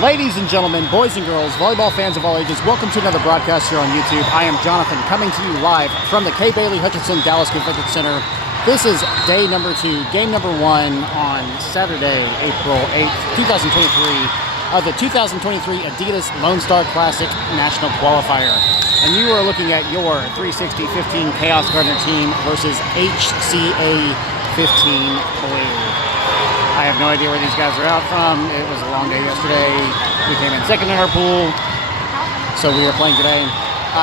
Ladies and gentlemen, boys and girls, volleyball fans of all ages, welcome to another broadcast here on YouTube. I am Jonathan, coming to you live from the K. Bailey Hutchinson Dallas Convention Center. This is day number 2, game number 1 on Saturday, April 8th, 2023, of the 2023 Adidas Lone Star Classic National Qualifier. And you are looking at your 360-15 Kaos Gardner team versus HCA 15 Blue. I have no idea where these guys are out from. It was a long day yesterday. We came in second in our pool, so we are playing today.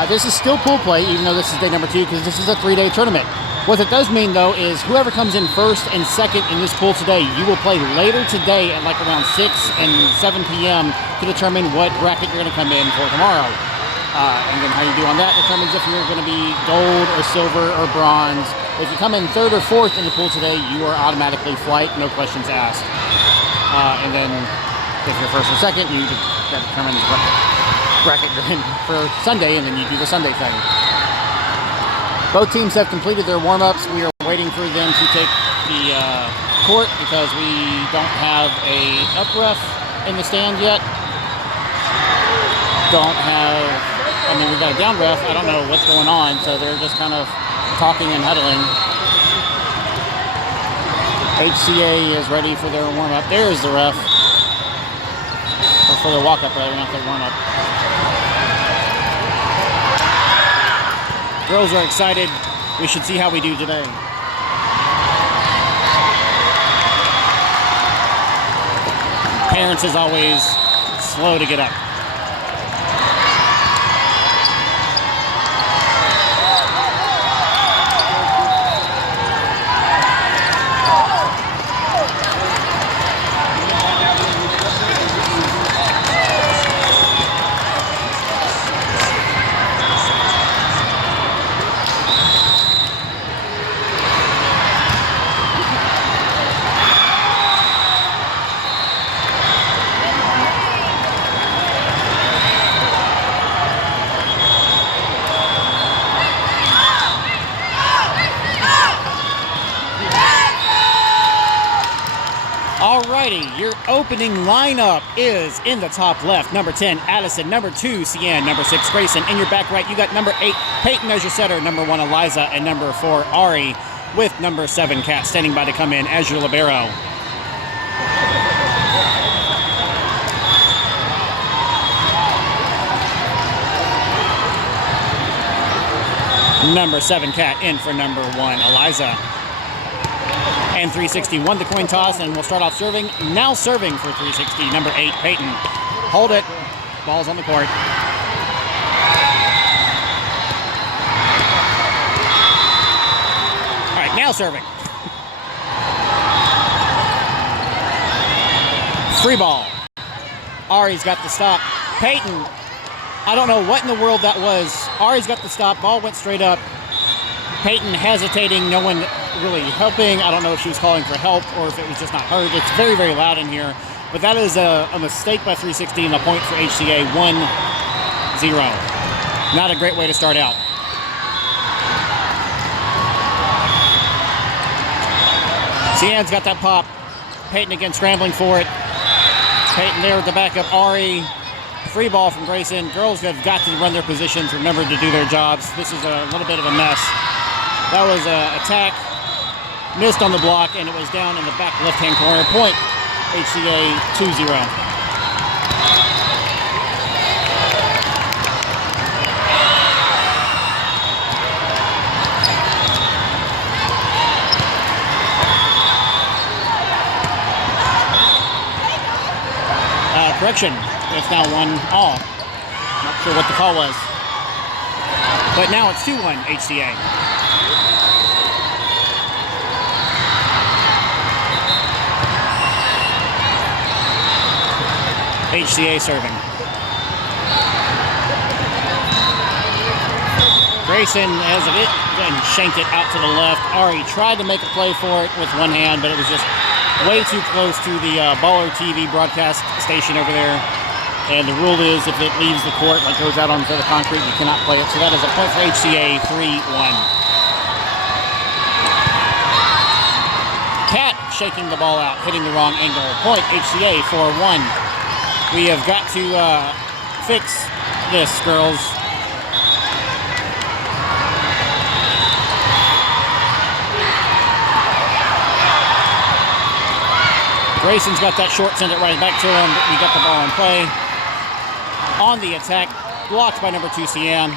This is still pool play, even though this is day number 2, because this is a 3-day tournament. What it does mean, though, is whoever comes in first and second in this pool today, you will play later today at like around 6 and 7 p.m. to determine what bracket you're going to come in for tomorrow. And then how you do on that determines if you're going to be gold or silver or bronze. If you come in 3rd or 4th in the pool today, you are automatically flight, no questions asked. And then if you're 1st or 2nd, that determines what bracket you're in for Sunday, and then you do the Sunday thing. Both teams have completed their warm-ups. We are waiting for them to take the court because we don't have a up ref in the stand yet. We got a down ref. I don't know what's going on, so they're just kind of talking and huddling. HCA is ready for their warm-up. There's the ref. Or for their walk-up, rather, not their warm-up. Girls are excited. We should see how we do today. Parents, as always, slow to get up. Alrighty, your opening lineup is in the top left. Number 10, Addison. Number 2, Cian. Number 6, Grayson. In your back right, you got number 8, Peyton as your setter. Number 1, Eliza. And number 4, Ari. With number 7, Kat, standing by to come in as your libero. Number 7, Kat, in for number 1, Eliza. And 360 won the coin toss, and we'll start off serving. Now serving for 360, number 8, Peyton. Hold it. Ball's on the court. All right, now serving. Free ball. Ari's got the stop. Peyton, I don't know what in the world that was. Ari's got the stop. Ball went straight up. Peyton hesitating. No one really helping. I don't know if she was calling for help or if it was just not heard. It's very, very loud in here. But that is a mistake by 360 and a point for HCA. 1-0. Not a great way to start out. Cian's got that pop. Peyton again scrambling for it. Peyton there with the backup. Ari. Free ball from Grayson. Girls have got to run their positions, remember to do their jobs. This is a little bit of a mess. That was an attack. Missed on the block, and it was down in the back left-hand corner. Point, HCA 2-0. Correction, it's now 1-all. Not sure what the call was. But now it's 2-1 HCA. HCA serving. Grayson has it and shanked it out to the left. Ari tried to make a play for it with one hand, but it was just way too close to the Baller TV broadcast station over there. And the rule is if it leaves the court, like goes out onto the concrete, you cannot play it. So that is a point for HCA, 3-1. Kat shaking the ball out, hitting the wrong angle. Point, HCA, 4-1. We have got to fix this, girls. Grayson's got that short, send it right back to him. We got the ball in play. On the attack, blocked by number 2, Cian.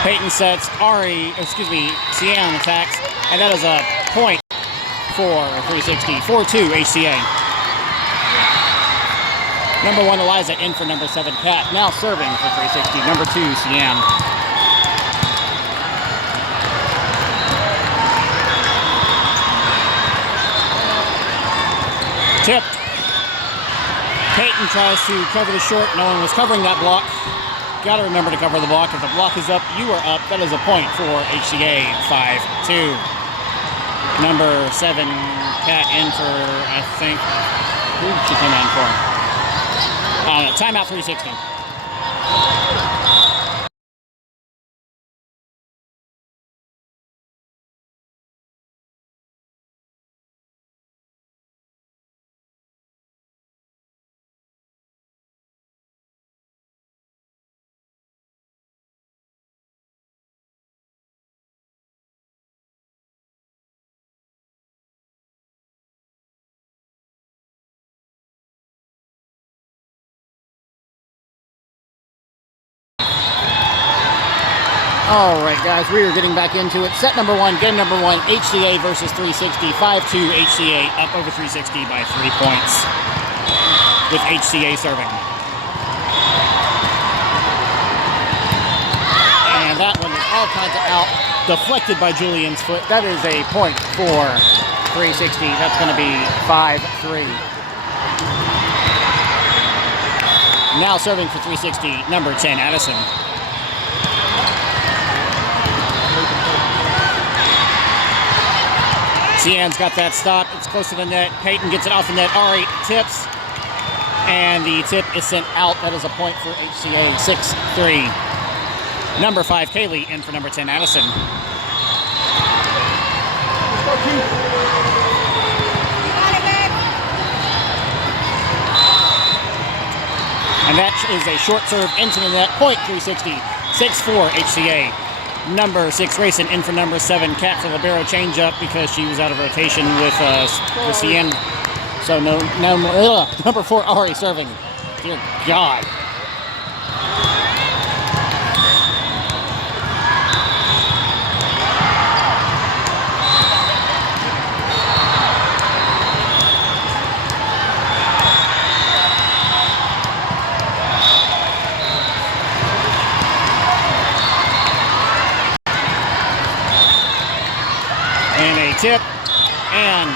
Peyton sets, Cian attacks, and that is a point for 360, 4-2 HCA. Number 1, Eliza, in for number 7, Kat. Now serving for 360, number 2, Cian. Tip. Peyton tries to cover the short. No one was covering that block. Got to remember to cover the block. If the block is up, you are up. That is a point for HCA, 5-2. Number 7, Kat, in for, I think, who did she come in for? Timeout 360. All right, guys, we are getting back into it. Set number 1, game number 1, HCA versus 360. 5-2 HCA, up over 360 by 3 points with HCA serving. And that one is all kinds of out, deflected by Julian's foot. That is a point for 360. That's going to be 5-3. Now serving for 360, number 10, Addison. Cian's got that stop. It's close to the net. Peyton gets it off the net. Ari tips. And the tip is sent out. That is a point for HCA. 6-3. Number 5, Kaylee, in for number 10, Addison. And that is a short serve into the net. Point 360. 6-4 HCA. Number 6, Grayson, in for number 7, Kat, for libero change-up because she was out of rotation with Cian. So number 4, Ari serving. Dear God. Tip, and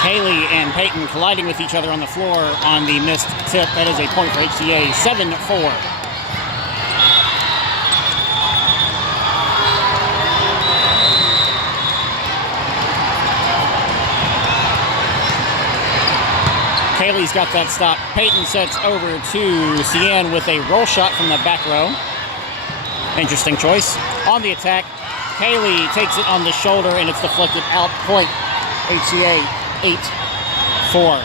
Kaylee and Peyton colliding with each other on the floor on the missed tip. That is a point for HCA, 7-4. Kaylee's got that stop. Peyton sets over to Cian with a roll shot from the back row. Interesting choice. On the attack, Kaylee takes it on the shoulder and it's deflected out. Point HCA, 8-4.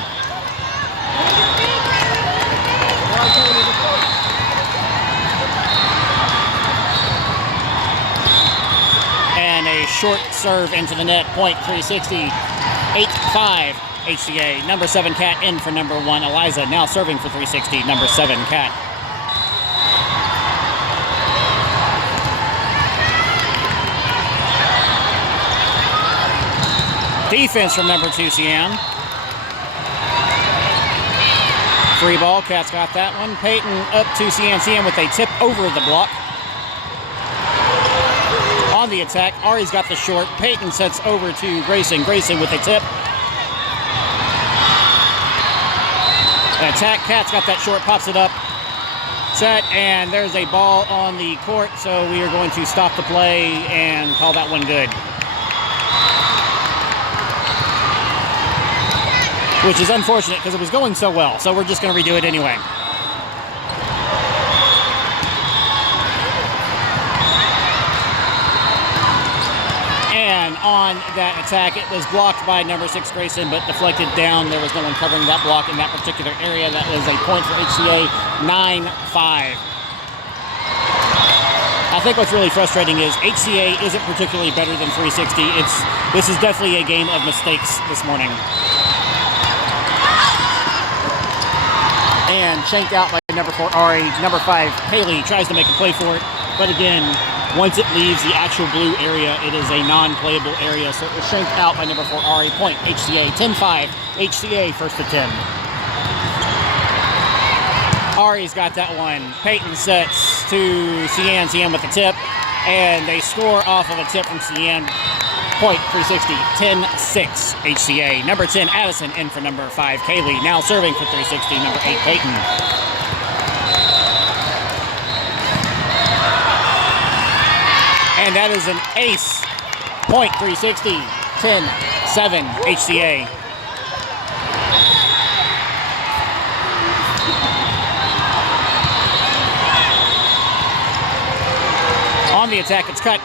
And a short serve into the net. Point 360, 8-5 HCA. Number 7, Kat, in for number 1, Eliza. Now serving for 360, number 7, Kat. Defense from number 2, Cian. Free ball. Kat's got that one. Peyton up to Cian. Cian with a tip over the block. On the attack, Ari's got the short. Peyton sets over to Grayson. Grayson with a tip. Attack. Kat's got that short. Pops it up. Set. And there's a ball on the court. So we are going to stop the play and call that one good. Which is unfortunate because it was going so well. So we're just going to redo it anyway. And And on that attack, it was blocked by number 6 Grayson, but deflected down. There was no one covering that block in that particular area. That is a point for HCA, 9-5. I think what's really frustrating is HCA isn't particularly better than 360. This is definitely a game of mistakes this morning. And shanked out by number 4 Ari. Number 5 Haley tries to make a play for it, but again, once it leaves the actual blue area, it is a non-playable area. So it was shanked out by number 4 Ari. Point HCA, 10-5. HCA first to 10. Ari's got that one. Peyton sets to Cian. Cian with the tip, and they score off of a tip from Cian. Point 360, 10-6 HCA. Number 10 Addison in for number 5 Kaylee. Now serving for 360, number 8 Peyton. And that is an ace. Point 360, 10-7 HCA. On the attack, it's cut.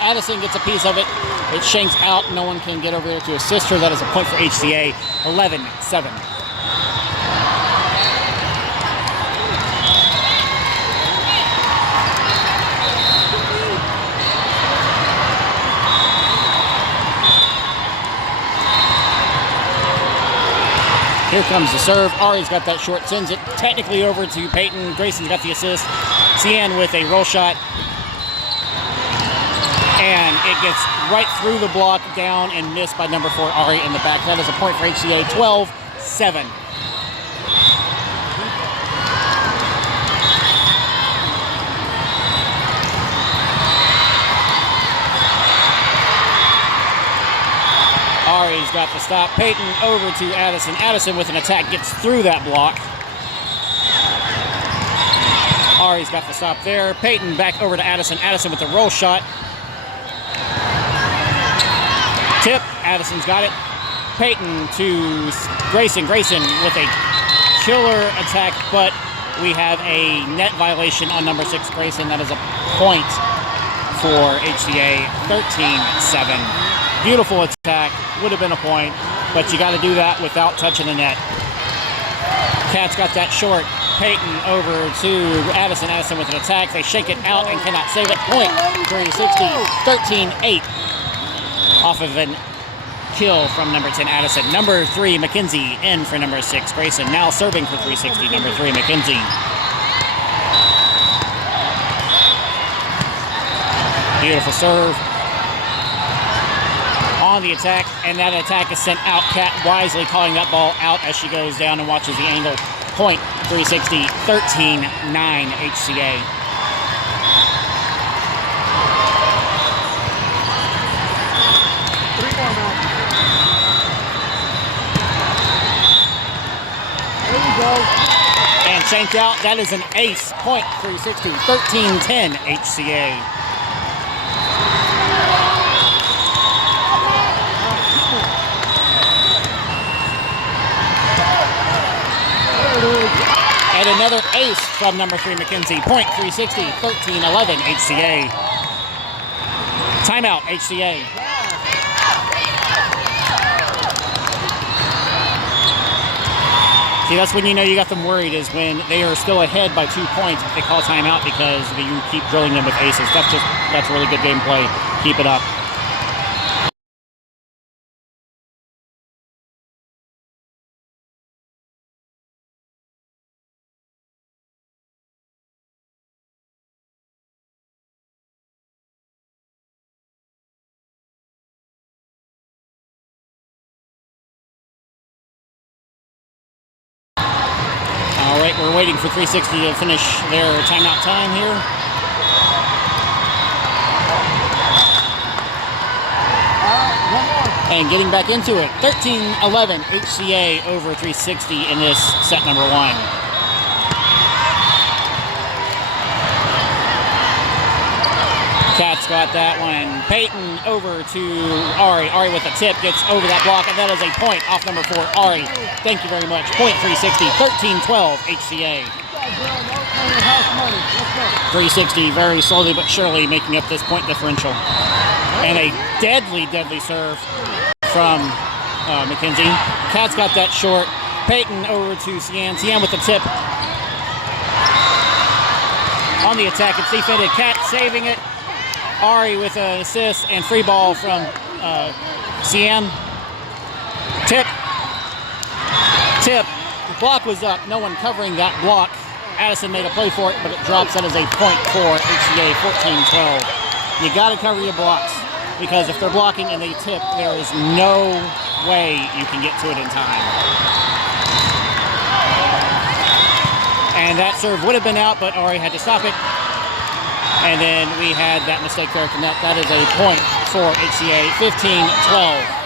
Addison gets a piece of it. It shanks out. No one can get over there to assist her. That is a point for HCA, 11-7. Here comes the serve. Ari's got that short, sends it technically over to Peyton. Grayson's got the assist. Cian with a roll shot. And it gets right through the block, down and missed by number 4 Ari in the back. That is a point for HCA, 12-7. Ari's got the stop. Peyton over to Addison. Addison with an attack gets through that block. Ari's got the stop there. Peyton back over to Addison. Addison with the roll shot. Tip. Addison's got it. Peyton to Grayson. Grayson with a killer attack, but we have a net violation on number 6 Grayson. That is a point for HCA, 13-7. Beautiful attack. Would have been a point, but you got to do that without touching the net. Cat's got that short. Peyton over to Addison. Addison with an attack. They shake it out and cannot save it. Point 360, 13-8. Off of an kill from number 10 Addison. Number 3 McKenzie in for number 6 Grayson. Now serving for 360, number 3 McKenzie. Beautiful serve. On the attack, and that attack is sent out. Cat wisely calling that ball out as she goes down and watches the angle. Point 360, 13-9 HCA. And shanked out. That is an ace. Point 360, 13-10 HCA. And another ace from number 3 McKenzie. Point 360, 13-11 HCA. Timeout HCA. See, that's when you know you got them worried, is when they are still ahead by 2 points, but they call timeout because you keep drilling them with aces. That's really good gameplay. Keep it up. All right, we're waiting for 360 to finish their timeout time here. And getting back into it, 13-11 HCA over 360 in this set number 1. Cat's got that one. Peyton over to Ari. Ari with a tip, gets over that block, and that is a point off number 4, Ari. Thank you very much. Point 360, 13-12 HCA. 360 very slowly but surely making up this point differential. And a deadly, deadly serve from McKenzie. Kat's got that short. Peyton over to Cian. Cian with the tip. On the attack, it's defended. Kat saving it. Ari with an assist and free ball from Cian. Tip. The block was up. No one covering that block. Addison made a play for it, but it drops. That is a point for HCA, 14-12. You got to cover your blocks, because if they're blocking and they tip, there is no way you can get to it in time. And that serve would have been out, but Ari had to stop it. And then we had that mistake there at the net. That is a point for HCA, 15-12.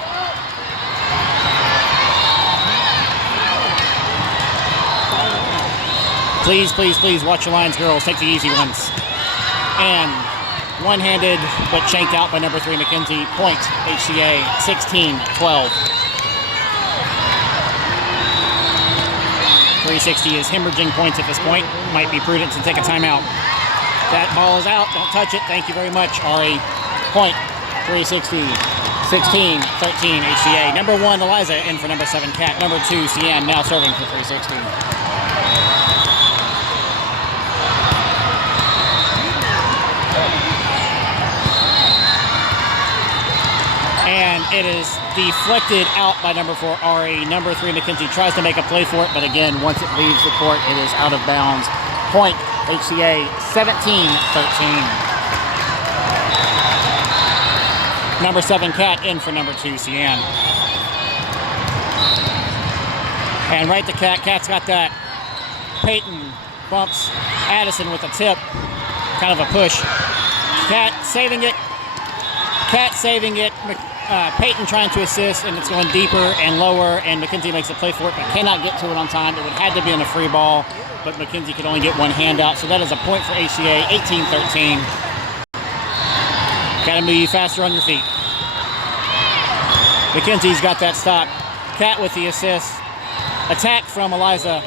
Please, please, please watch your lines, girls. Take the easy ones. And one-handed, but shanked out by number 3, McKenzie. Point, HCA, 16-12. 360 is hemorrhaging points at this point. Might be prudent to take a timeout. That ball is out. Don't touch it. Thank you very much, Ari. Point, 360. 16-13, HCA. Number 1, Eliza, in for number 7, Kat. Number 2, Cian, now serving for 360. And it is deflected out by number 4, Ari. Number 3, McKenzie, tries to make a play for it, but again, once it leaves the court, it is out of bounds. Point, HCA, 17-13. Number 7, Kat, in for number 2, Cian. And right to Kat. Kat's got that. Peyton bumps Addison with a tip. Kind of a push. Kat saving it. Peyton trying to assist, and it's going deeper and lower, and McKenzie makes a play for it, but cannot get to it on time. It would have had to be on a free ball, but McKenzie could only get one hand out, so that is a point for HCA, 18-13. Got to move faster on your feet. McKenzie's got that stop. Kat with the assist. Attack from Eliza.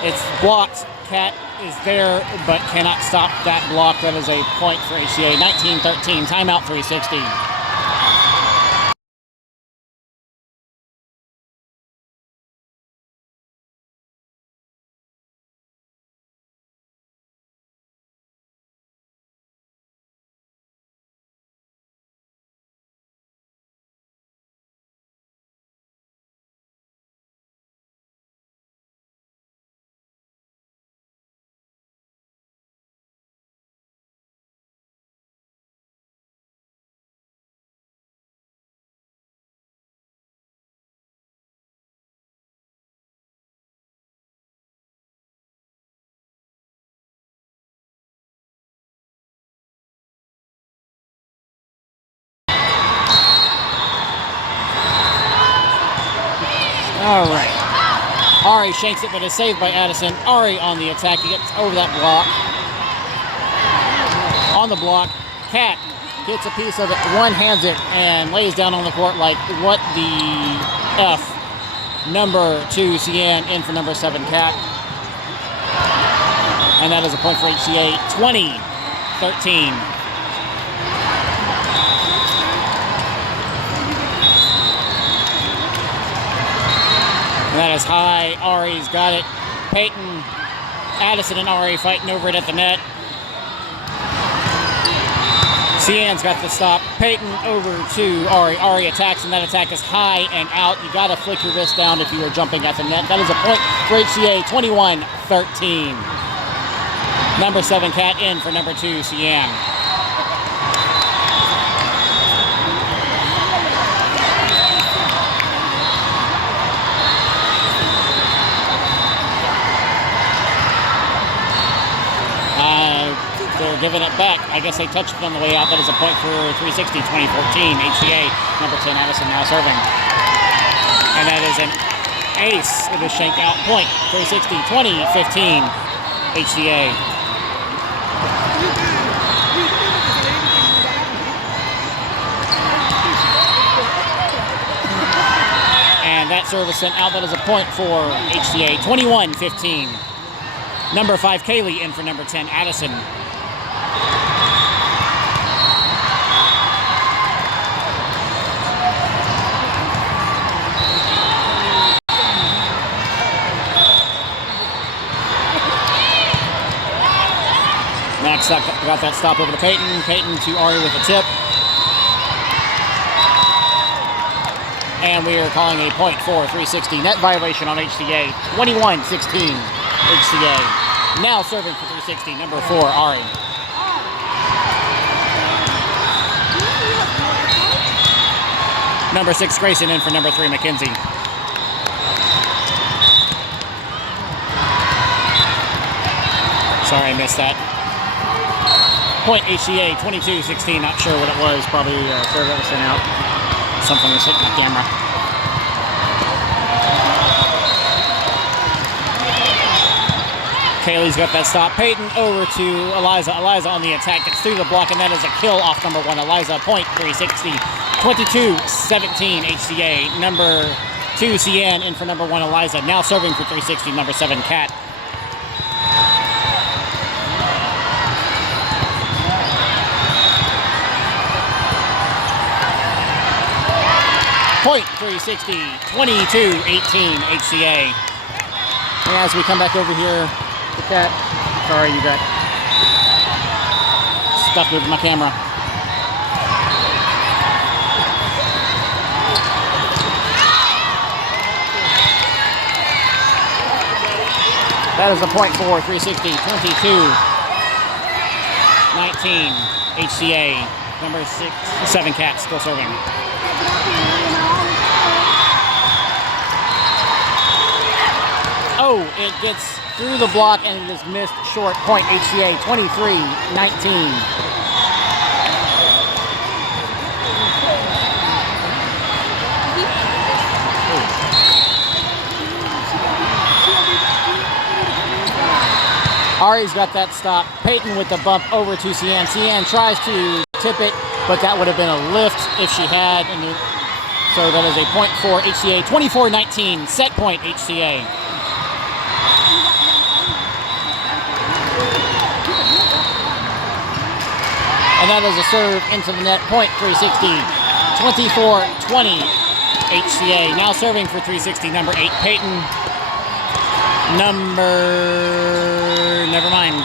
It's blocked. Kat is there, but cannot stop that block. That is a point for HCA, 19-13. Timeout, 360. All right. Ari shanks it, but is saved by Addison. Ari on the attack. He gets over that block. On the block, Kat gets a piece of it, one-hands it, and lays down on the court like, what the F? Number 2, Cian, in for number 7, Kat. And that is a point for HCA, 20-13. And that is high. Ari's got it. Peyton, Addison, and Ari fighting over it at the net. Cian's got the stop. Peyton over to Ari. Ari attacks, and that attack is high and out. You got to flick your wrist down if you are jumping at the net. That is a point for HCA, 21-13. Number 7, Kat, in for number 2, Cian. They're giving it back. I guess they touched it on the way out. That is a point for 360, 2014. HCA, number 10, Addison, now serving. And that is an ace with a shank out point. 360, 2015. HCA. And that service sent out. That is a point for HCA, 21-15. Number 5, Kaylee, in for number 10, Addison. got that stop over to Peyton. Peyton to Ari with a tip. And we are calling a point for 360. Net violation on HCA. 21-16 HCA. Now serving for 360, number 4, Ari. Number 6, Grayson in for number 3, Mackenzie. Sorry, I missed that. Point HCA, 22-16. Not sure what it was. Probably a serve that was sent out. Something was hitting my camera. Kaylee's got that stop. Peyton over to Eliza. Eliza on the attack. Gets through the block, and that is a kill off number 1. Eliza, point 360. 22-17 HCA. Number 2, CN in for number 1, Eliza. Now serving for 360, number 7, Kat. Point 360, 22-18 HCA. And as we come back over here with that, sorry, you got stuff with my camera. That is a point for 360, 22-19 HCA. Number 7, Kat, still serving. Oh, it gets through the block and it is missed short. Point HCA, 23-19. Ari's got that stop. Peyton with the bump over to Cian. Cian tries to tip it, but that would have been a lift if she had. So that is a point for HCA. 24-19, set point HCA. And that is a serve into the net, point 360, 24-20 HCA. Now serving for 360, number 8, Peyton. Never mind.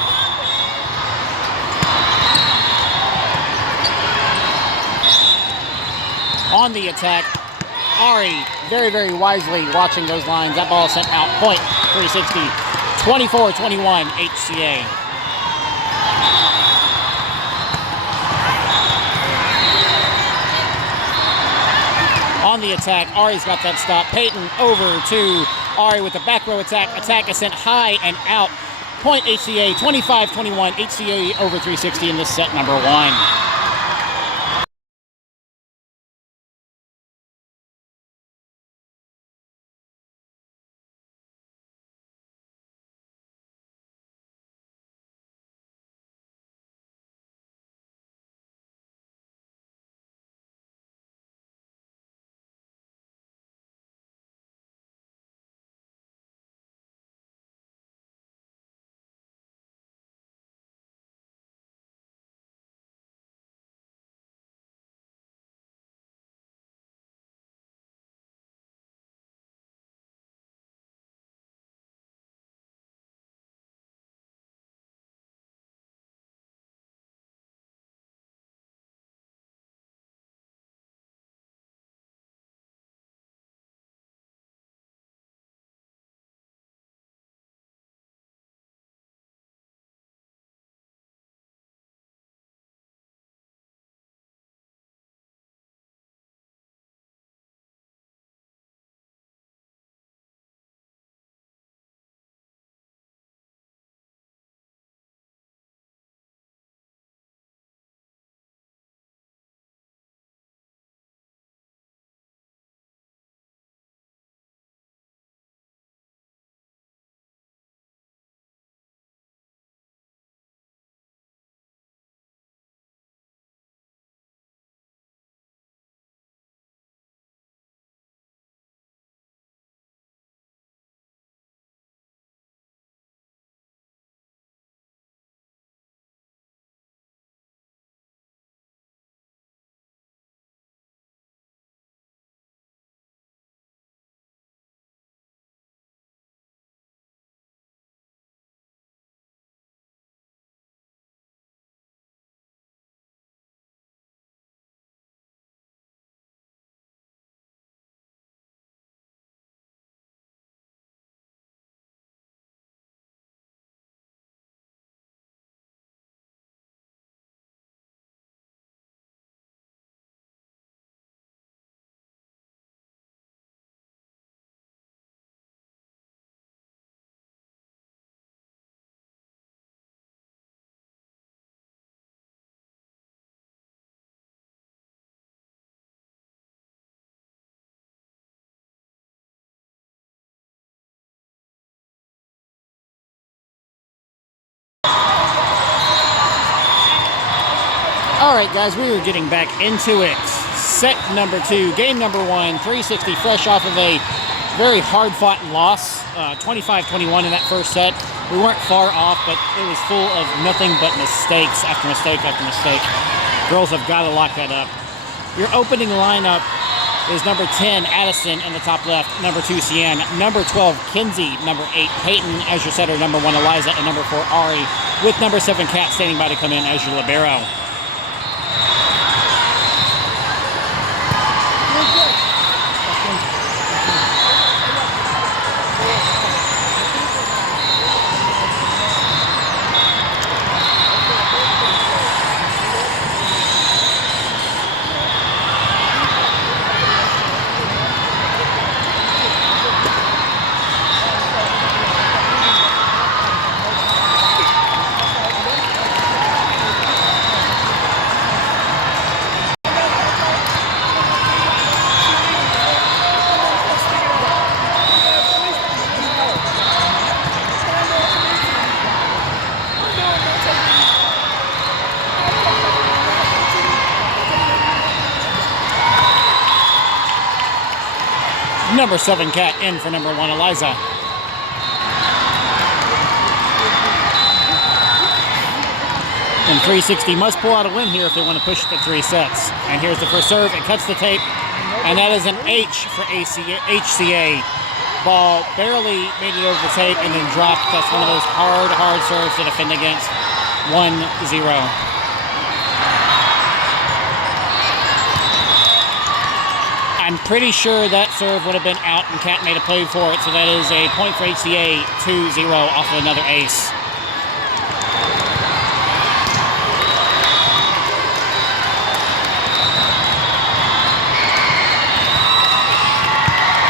On the attack, Ari very, very wisely watching those lines. That ball sent out, point 360, 24-21 HCA. On the attack, Ari's got that stop. Peyton over to Ari with the back row attack. Attack is sent high and out. Point HCA, 25-21. HCA over 360 in this set number 1. right, guys, we are getting back into it. Set number 2, game number 1, 360, fresh off of a very hard-fought loss, 25-21 in that first set. We weren't far off, but it was full of nothing but mistakes after mistake after mistake. Girls have got to lock that up. Your opening lineup is number 10, Addison in the top left, number 2, Cian, number 12, Kinsey, number 8, Peyton as your setter, number 1, Eliza, and number 4, Ari, with number 7, Kat, standing by to come in as your libero. Number 7, Kat, in for number 1, Eliza. And 360 must pull out a win here if they want to push it to 3 sets. And here's the first serve. It cuts the tape. And that is an H for HCA. Ball barely made it over the tape and then dropped. That's one of those hard serves to defend against. 1-0. I'm pretty sure that serve would have been out and Kat made a play for it, so that is a point for HCA, 2-0 off of another ace.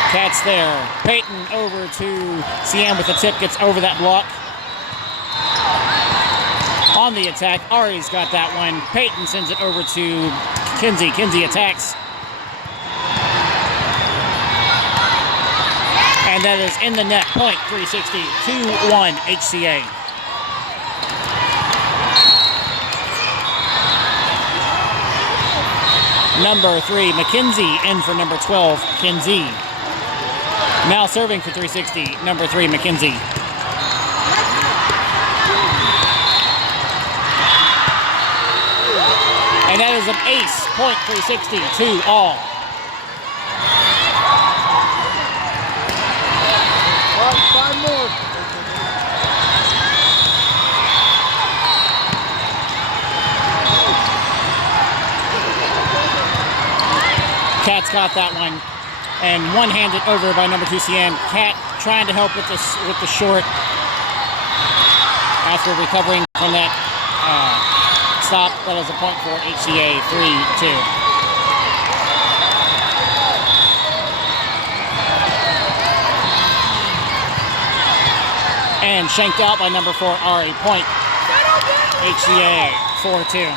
Kat's there. Peyton over to Cian with the tip, gets over that block. On the attack, Ari's got that one. Peyton sends it over to Kinsey. Kinsey attacks. And that is in the net, point 360, 2-1 HCA. Number 3, McKenzie in for number 12, Kinsey. Now serving for 360, number 3, McKenzie. And that is an ace, point 360, 2-all. Five more. Kat's got that one, and one-handed over by number 2, Cian. Kat trying to help with the short after recovering from that stop. That is a point for HCA, 3-2. And shanked out by number 4, Ari. Point. HCA, 4-2.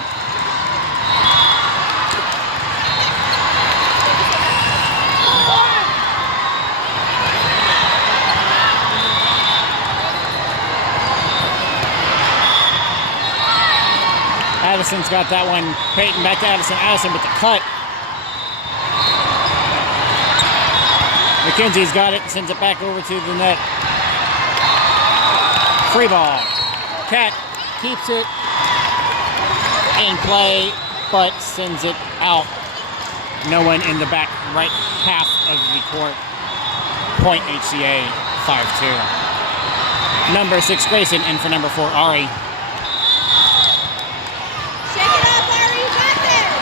Addison's got that one. Peyton back to Addison. Addison with the cut. McKenzie's got it and sends it back over to the net. Free ball. Kat keeps it in play, but sends it out. No one in the back right half of the court. Point HCA, 5-2. Number 6, Grayson in for number 4, Ari. Shake it off, Ari, you got this!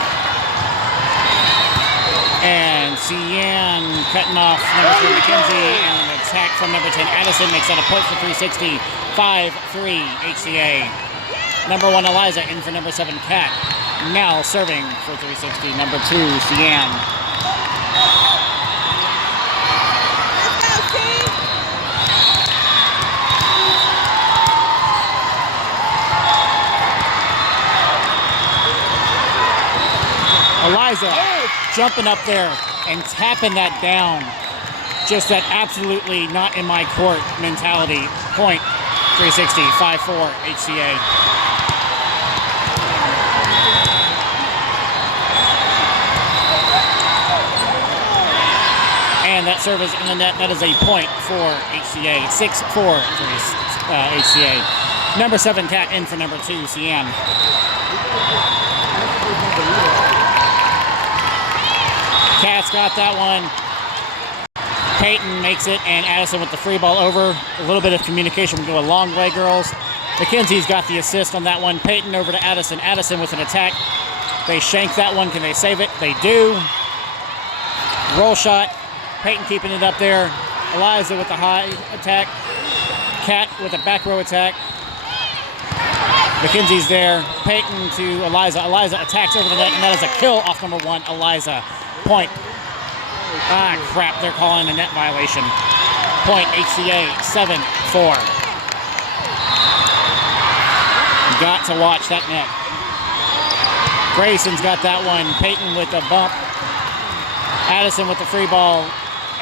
And Cian cutting off number 3, McKenzie, and an attack from number 10, Addison, makes that a point for 360. 5-3 HCA. Number 1, Eliza in for number 7, Kat. Now serving for 360. Number 2, Cian. Let's go, team! Eliza jumping up there and tapping that down. Just that absolutely not in my court mentality. Point 360, 5-4 HCA. And that serve is in the net. That is a point for HCA. 6-4 HCA. Number 7, Cat in for number 2, Sian. Cat's got that one. Peyton makes it, and Addison with the free ball over. A little bit of communication will go a long way, girls. McKenzie's got the assist on that one. Peyton over to Addison. Addison with an attack. They shank that one. Can they save it? They do. Roll shot. Peyton keeping it up there. Eliza with the high attack. Cat with a back row attack. McKenzie's there. Peyton to Eliza. Eliza attacks over the net, and that is a kill off number 1, Eliza. Point. Ah, crap. They're calling a net violation. Point, HCA, 7-4. Got to watch that net. Grayson's got that one. Peyton with the bump. Addison with the free ball,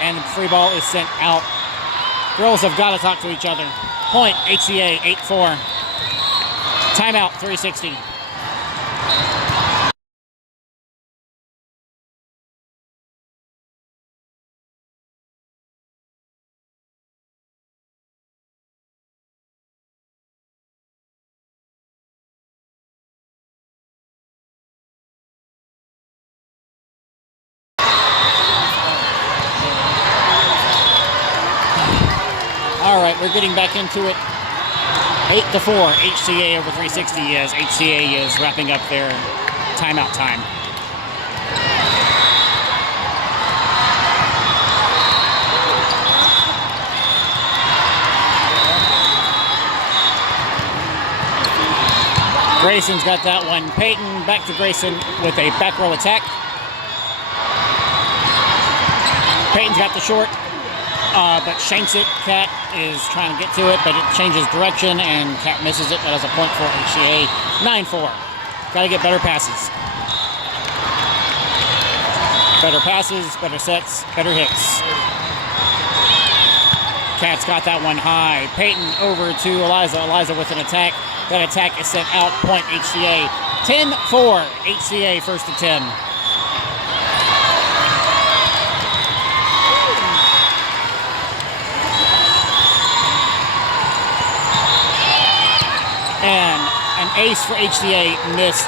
and the free ball is sent out. Girls have got to talk to each other. Point, HCA, 8-4. Timeout, 360. All right, we're getting back into it. 8-4, HCA over 360 as HCA is wrapping up their timeout time. Grayson's got that one. Peyton back to Grayson with a back row attack. Peyton's got the short. But shanks it. Cat is trying to get to it, but it changes direction, and Cat misses it. That is a point for HCA. 9-4. Got to get better passes. Better passes, better sets, better hits. Cat's got that one high. Peyton over to Eliza. Eliza with an attack. That attack is sent out. Point HCA. 10-4. HCA first to 10. And an ace for HCA missed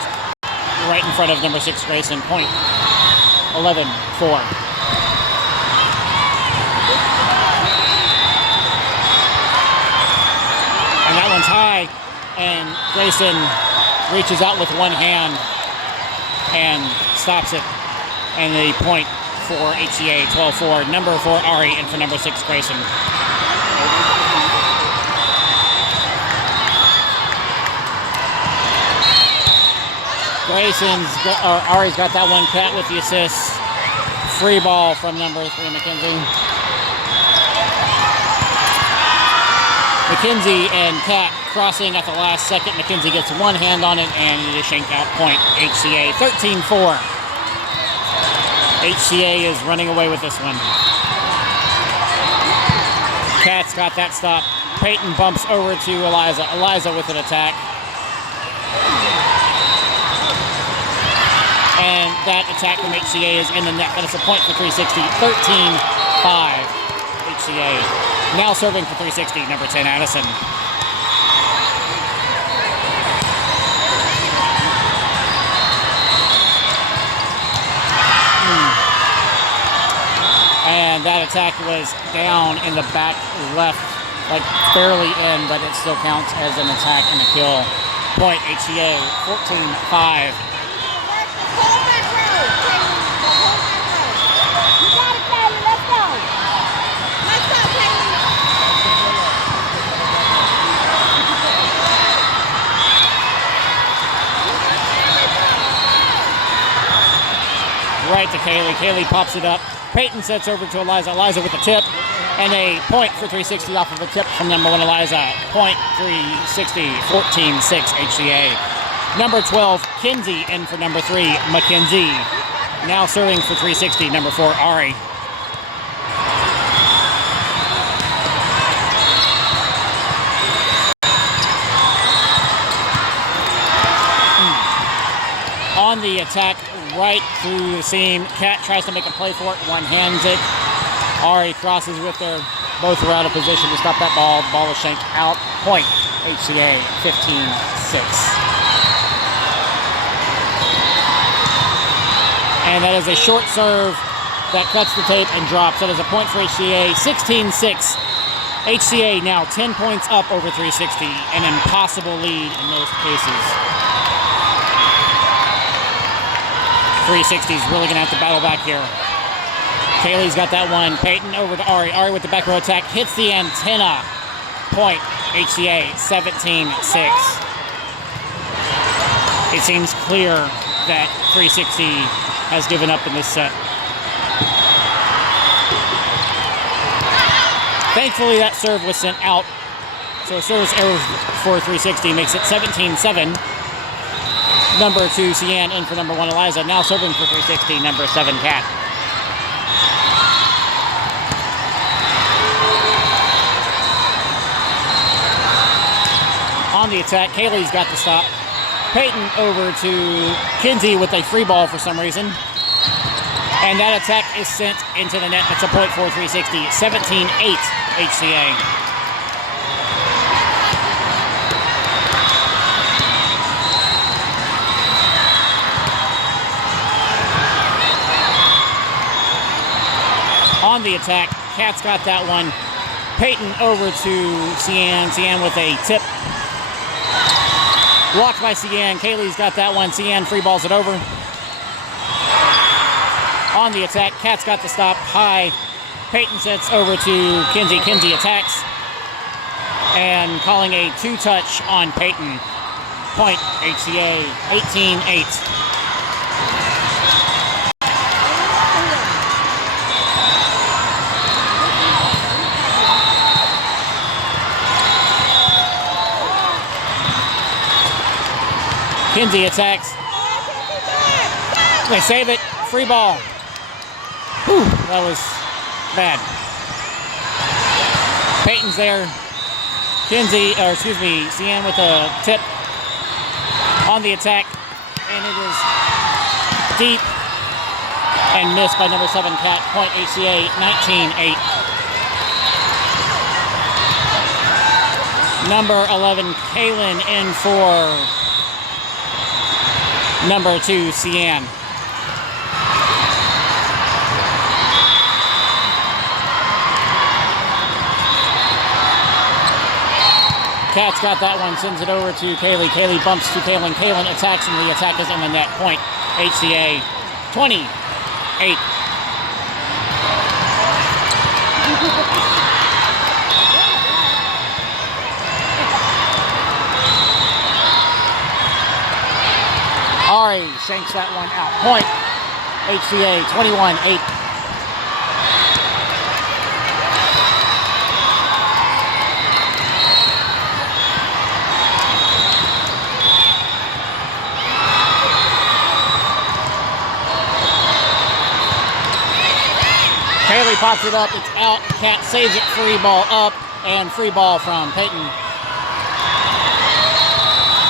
right in front of number 6 Grayson. Point 11-4. And that one's high, and Grayson reaches out with one hand and stops it. And the point for HCA, 12-4. Number 4 Ari in for number 6 Grayson. Ari's got that one. Cat with the assist. Free ball from number 3 McKenzie. McKenzie and Cat crossing at the last second. McKenzie gets one hand on it, and it is shanked out. Point HCA. 13-4. HCA is running away with this one. Cat's got that stop. Peyton bumps over to Eliza. Eliza with an attack. And that attack from HCA is in the net. That is a point for 360. 13-5 HCA. Now serving for 360, number 10 Addison. And that attack was down in the back left, like barely in, but it still counts as an attack and a kill. Point HCA. 14-5. Right to Kaylee. Kaylee pops it up. Peyton sets over to Eliza. Eliza with the tip. And a point for 360 off of a tip from number 1 Eliza. Point 360, 14-6 HCA. Number 12, Kinsey in for number 3, McKenzie. Now serving for 360, number 4, Ari. On the attack, right through the seam. Cat tries to make a play for it, one hands it. Ari crosses with her. Both are out of position to stop that ball. The ball is shanked out. Point, HCA, 15-6. And that is a short serve that cuts the tape and drops. That is a point for HCA, 16-6. HCA now 10 points up over 360. An impossible lead in most cases. 360's really going to have to battle back here. Kaylee's got that one. Peyton over to Ari. Ari with the back row attack. Hits the antenna. Point. HCA 17-6. It seems clear that 360 has given up in this set. Thankfully, that serve was sent out. So a service error for 360 makes it 17-7. Number 2, Cian, in for number 1, Eliza. Now serving for 360, number 7, Kat. On the attack, Kaylee's got the stop. Peyton over to Kinsey with a free ball for some reason. And that attack is sent into the net. That's a point for 360. 17-8 HCA. On the attack, Kat's got that one. Peyton over to Cian. Cian with a tip. Blocked by Cian. Kaylee's got that one. Cian free balls it over. On the attack, Kat's got the stop. High. Peyton sets over to Kinsey. Kinsey attacks. And calling a 2-touch on Peyton. Point, HCA, 18-8. Kinsey attacks. They save it. Free ball. Whew, that was bad. Peyton's there. Cian with a tip on the attack. And it is deep and missed by number 7, Kat. Point HCA, 19-8. Number 11, Kaylin, in for number 2, Cian. Kat's got that one, sends it over to Kaylee. Kaylee bumps to Kaylin. Kaylin attacks, and the attack is in the net. Point, HCA, 20-8. Ari shanks that one out. Point, HCA, 21-8. Kaylee pops it up, it's out. Kat saves it, free ball up, and free ball from Peyton.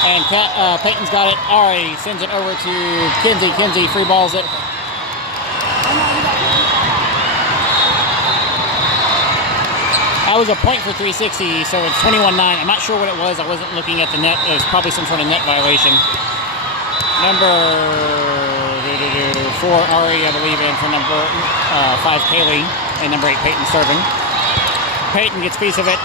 And Peyton's got it. Ari sends it over to Kinsey. Kinsey free balls it. That was a point for 360, so it's 21-9. I'm not sure what it was. I wasn't looking at the net. It was probably some sort of net violation. Number 4, Ari, I believe, in for number 5, Kaylee, and number 8, Peyton serving. Peyton gets a piece of it.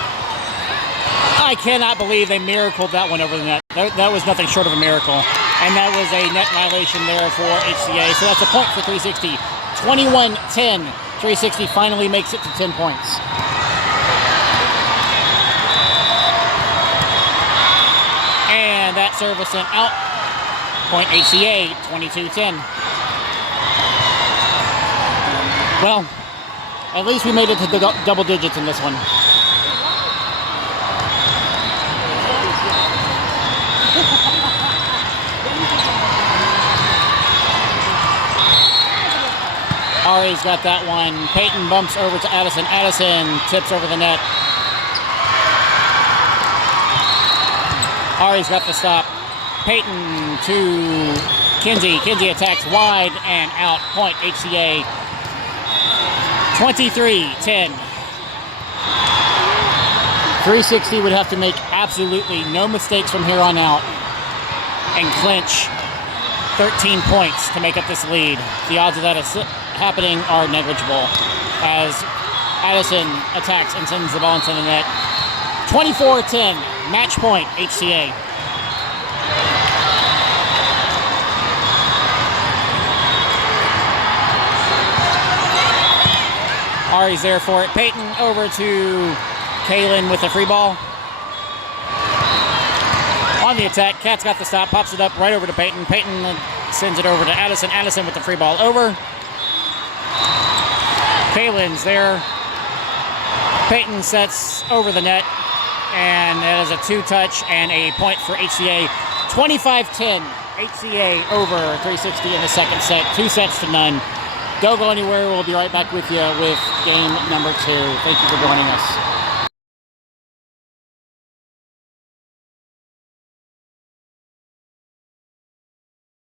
I cannot believe they miracled that one over the net. That was nothing short of a miracle. And that was a net violation there for HCA. So that's a point for 360. 21-10. 360 finally makes it to 10 points. And that service sent out. Point HCA, 22-10. Well, at least we made it to the double digits in this one. Ari's got that one. Peyton bumps over to Addison. Addison tips over the net. Ari's got the stop. Peyton to Kinsey. Kinsey attacks wide and out. Point HCA. 23-10. 360 would have to make absolutely no mistakes from here on out and clinch 13 points to make up this lead. The odds of that happening are negligible as Addison attacks and sends the ball into the net. 24-10, match point, HCA. Ari's there for it. Peyton over to Kaylin with the free ball. On the attack, Kat's got the stop, pops it up right over to Peyton. Peyton sends it over to Addison. Addison with the free ball over. Kaylin's there. Peyton sets over the net, and that is a two-touch and a point for HCA. 25-10, HCA over 360 in the second set. 2-0. Don't go anywhere. We'll be right back with you with game number 2. Thank you for joining us.